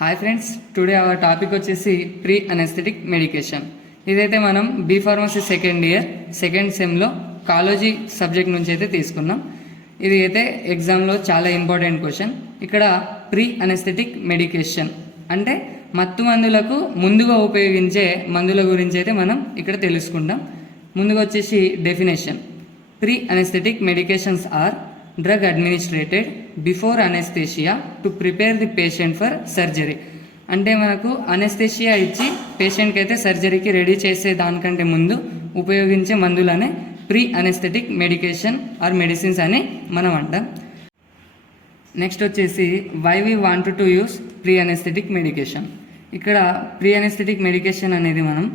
Hi friends, today our topic వచ్చేసి pre anaesthetic medication. ఇదైతే మనం B pharmacy second year second సెమ్లో కాలజీ సబ్జెక్ట్ నుంచి అయితే తీసుకున్నాం. ఇది అయితే ఎగ్జామ్లో చాలా ఇంపార్టెంట్ క్వశ్చన్. ఇక్కడ ప్రీ అనెస్థెటిక్ మెడికేషన్ అంటే మత్తు మందులకు ముందుగా ఉపయోగించే మందుల గురించి అయితే మనం ఇక్కడ తెలుసుకుంటాం. ముందుగా వచ్చేసి definition. Pre anaesthetic medications are drug administered before anaesthesia to prepare the patient for surgery. అంటే మనకు అనెస్థేషియా ఇచ్చి పేషెంట్కి అయితే సర్జరీకి రెడీ చేసే దానికంటే ముందు ఉపయోగించే మందులనే pre anaesthetic medication or medicines అని మనం అంటాం. నెక్స్ట్ వచ్చేసి why we want to use pre anaesthetic medication. ఇక్కడ ప్రీ అనెస్థెటిక్ మెడికేషన్ అనేది మనం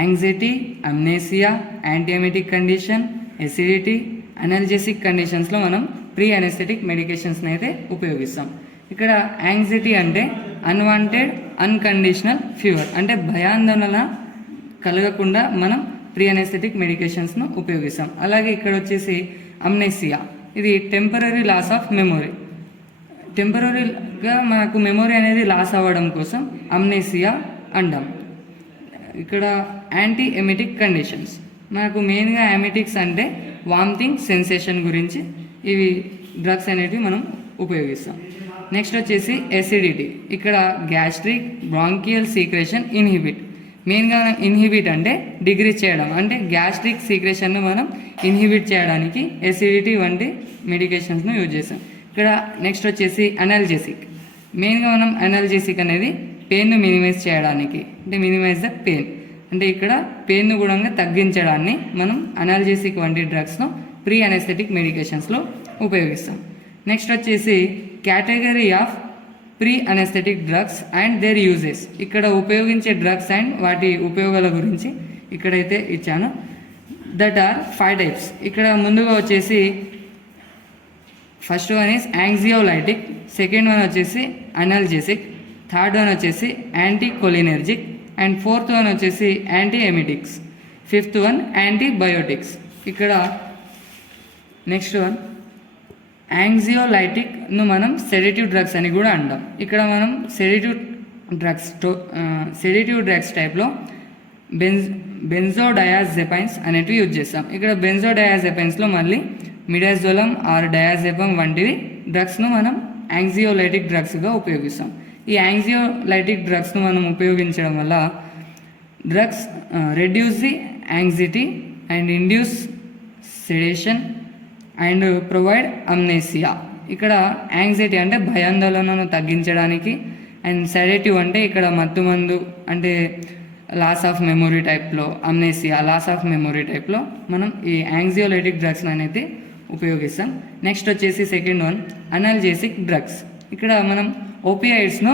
anxiety, amnesia, antiemetic condition, acidity, analgesic కండిషన్స్లో మనం ప్రీ అనెస్థెటిక్ మెడికేషన్స్ని అయితే ఉపయోగిస్తాం. ఇక్కడ యాంగ్జైటీ అంటే అన్వాంటెడ్ అన్కండిషనల్ ఫీవర్, అంటే భయాందోళన కలగకుండా మనం ప్రీ అనెస్థెటిక్ మెడికేషన్స్ను ఉపయోగిస్తాం. అలాగే ఇక్కడ వచ్చేసి అమ్నేసియా, ఇది టెంపరీ లాస్ ఆఫ్ మెమొరీ. టెంపరీగా మనకు మెమొరీ అనేది లాస్ అవ్వడం కోసం అమ్నేసియా అంటాం. ఇక్కడ యాంటీ ఎమెటిక్ కండిషన్స్, మనకు మెయిన్గా ఎమెటిక్స్ అంటే వామిటింగ్ సెన్సేషన్ గురించి ఇవి డ్రగ్స్ అనేటివి మనం ఉపయోగిస్తాం. నెక్స్ట్ వచ్చేసి ఎసిడిటీ, ఇక్కడ గ్యాస్ట్రిక్ బ్రాంకియల్ సీక్రెషన్ ఇన్హిబిట్. మెయిన్గా ఇన్హిబిట్ అంటే డిగ్రీజ్ చేయడం, అంటే గ్యాస్ట్రిక్ సీక్రెషన్ను మనం ఇన్హిబిట్ చేయడానికి ఎసిడిటీ వంటి మెడికేషన్స్ను యూజ్ చేస్తాం. ఇక్కడ నెక్స్ట్ వచ్చేసి అనల్జెసిక్. మెయిన్గా మనం అనల్జెసిక్ అనేది పెయిన్ను మినిమైజ్ చేయడానికి, అంటే మినిమైజ్ ద పెయిన్, అంటే ఇక్కడ పెయిన్ను కూడా తగ్గించడాన్ని మనం అనల్జెసిక్ వంటి డ్రగ్స్ను ప్రీ అనెస్థెటిక్ మెడికేషన్స్లో ఉపయోగిస్తాం. నెక్స్ట్ వచ్చేసి category of pre anaesthetic drugs and their uses. ఇక్కడ ఉపయోగించే డ్రగ్స్ అండ్ వాటి ఉపయోగాల గురించి ఇక్కడైతే ఇచ్చాను. That are 5 types. ఇక్కడ ముందుగా వచ్చేసి first one is anxiolytic, second one వచ్చేసి అనల్జెసిక్, థర్డ్ వన్ వచ్చేసి యాంటీకోలినెర్జిక్, అండ్ ఫోర్త్ వన్ వచ్చేసి anti emetics, fifth one antibiotics. ఇక్కడ నెక్స్ట్ వన్ యాంగ్జియోలైటిక్ను మనం సెడేటివ్ డ్రగ్స్ అని కూడా అంటాం. ఇక్కడ మనం సెడేటివ్ డ్రగ్స్ టైప్లో బెంజోడయాజెపైన్స్ అనేటివి యూజ్ చేస్తాం. ఇక్కడ బెంజోడయాజెపైన్స్లో మళ్ళీ మిడాజోలం ఆర్ డయాజెపమ్ వంటివి డ్రగ్స్ను మనం యాంగ్జియోలైటిక్ డ్రగ్స్గా ఉపయోగిస్తాం. ఈ యాంగ్జియోలైటిక్ డ్రగ్స్ను మనం ఉపయోగించడం వల్ల drugs reduce the anxiety and induce sedition and provide amnesia. ఇక్కడ యాంగ్జైటీ అంటే భయాందోళనను తగ్గించడానికి, అండ్ సెడేటివ్ అంటే ఇక్కడ మత్తు మందు అంటే లాస్ ఆఫ్ మెమొరీ టైప్లో, అమ్నేసియా లాస్ ఆఫ్ మెమొరీ టైప్లో మనం ఈ యాంగ్జియోలైటిక్ డ్రగ్స్ అనేది ఉపయోగిస్తాం. నెక్స్ట్ వచ్చేసి సెకండ్ వన్ అనల్జెసిక్ డ్రగ్స్. ఇక్కడ మనం ఓపియాయిడ్స్ను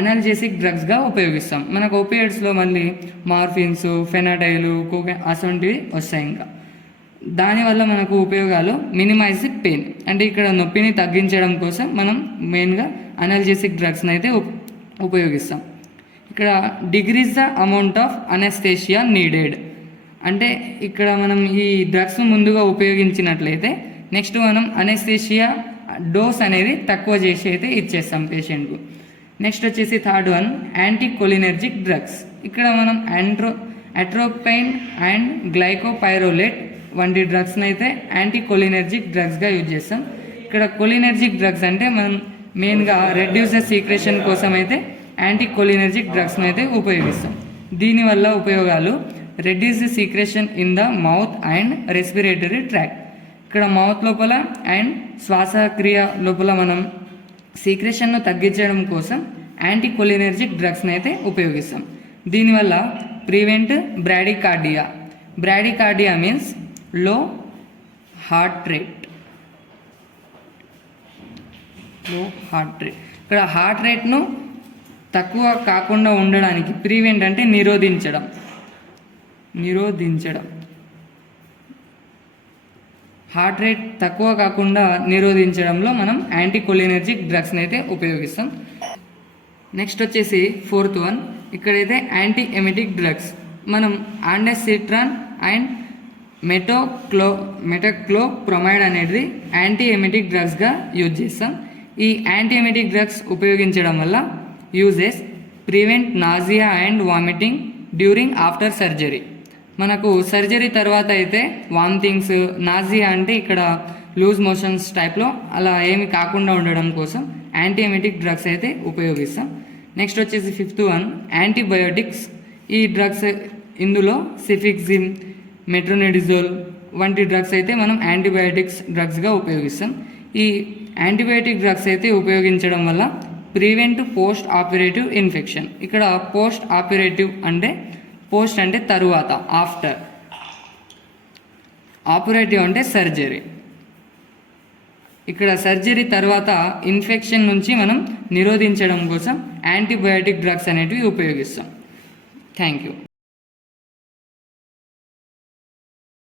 అనల్జెసిక్ డ్రగ్స్గా ఉపయోగిస్తాం. మనకు ఓపియాయిడ్స్లో మళ్ళీ మార్ఫిన్స్, ఫెనాటైలు, అసొంటివి వస్తాయి. ఇంకా దానివల్ల మనకు ఉపయోగాలు మినిమైజ్ ది పెయిన్, అంటే ఇక్కడ నొప్పిని తగ్గించడం కోసం మనం మెయిన్గా అనల్జెసిక్ డ్రగ్స్ని అయితే ఉపయోగిస్తాం. ఇక్కడ decrease the amount of anaesthesia needed, అంటే ఇక్కడ మనం ఈ డ్రగ్స్ను ముందుగా ఉపయోగించినట్లయితే నెక్స్ట్ మనం అనెస్థేషియా డోస్ అనేది తక్కువ చేసి అయితే ఇచ్చేస్తాం పేషెంట్కు. నెక్స్ట్ వచ్చేసి థర్డ్ వన్ యాంటీకోలినెర్జిక్ డ్రగ్స్. ఇక్కడ మనం అట్రోపైన్ అండ్ గ్లైకోపైరోలేట్ వంటి డ్రగ్స్ని అయితే యాంటీకోలినెర్జిక్ డ్రగ్స్గా యూజ్ చేస్తాం. ఇక్కడ కోలినెర్జిక్ డ్రగ్స్ అంటే మనం మెయిన్గా రెడ్యూస్ ద సీక్రెషన్ కోసం అయితే యాంటీకోలినెర్జిక్ డ్రగ్స్ని అయితే ఉపయోగిస్తాం. దీనివల్ల ఉపయోగాలు reduce the సీక్రెషన్ in the mouth and respiratory tract. ఇక్కడ మౌత్ లోపల అండ్ శ్వాసక్రియ లోపల మనం సీక్రెషన్ను తగ్గించడం కోసం యాంటీకోలినెర్జిక్ డ్రగ్స్ని అయితే ఉపయోగిస్తాం. దీనివల్ల ప్రివెంట్ బ్రాడికార్డియా. బ్రాడికార్డియా మీన్స్ లో హార్ట్ రేట్. ఇక్కడ హార్ట్ రేట్ను తక్కువ కాకుండా ఉండడానికి, ప్రివెంట్ అంటే నిరోధించడం, హార్ట్ రేట్ తక్కువ కాకుండా నిరోధించడంలో మనం యాంటీకోలినెర్జిక్ డ్రగ్స్ని అయితే ఉపయోగిస్తాం. నెక్స్ట్ వచ్చేసి ఫోర్త్ వన్, ఇక్కడైతే యాంటీ ఎమెటిక్ డ్రగ్స్. మనం ఆండెసిట్రాన్ అండ్ మెటక్లోప్రమైడ్ అనేది యాంటీ ఎమెటిక్ డ్రగ్స్గా యూజ్ చేస్తాం. ఈ యాంటీ ఎమెటిక్ డ్రగ్స్ ఉపయోగించడం వల్ల uses prevent nausea and vomiting during after surgery. మనకు సర్జరీ తర్వాత అయితే వామిటింగ్స్, నాజియా అంటే ఇక్కడ లూజ్ మోషన్స్ టైప్లో అలా ఏమి కాకుండా ఉండడం కోసం యాంటీఎమెటిక్ డ్రగ్స్ అయితే ఉపయోగిస్తాం. నెక్స్ట్ వచ్చేసి 5th వన్ యాంటీబయోటిక్స్. ఈ డ్రగ్స్ ఇందులో సిఫిక్జిమ్, మెట్రోనిడిజోల్ వంటి డ్రగ్స్ అయితే మనం యాంటీబయోటిక్స్ డ్రగ్స్గా ఉపయోగిస్తాం. ఈ యాంటీబయోటిక్ డ్రగ్స్ అయితే ఉపయోగించడం వల్ల ప్రివెంట్ పోస్ట్ ఆపరేటివ్ ఇన్ఫెక్షన్. ఇక్కడ పోస్ట్ ఆపరేటివ్ అంటే పోస్ట్ అంటే తరువాత, ఆఫ్టర్, ఆపరేటివ్ అంటే సర్జరీ. ఇక్కడ సర్జరీ తర్వాత ఇన్ఫెక్షన్ నుంచి మనం నిరోధించడం కోసం యాంటీబయాటిక్ డ్రగ్స్ అనేటివి ఉపయోగిస్తాం. Thank you.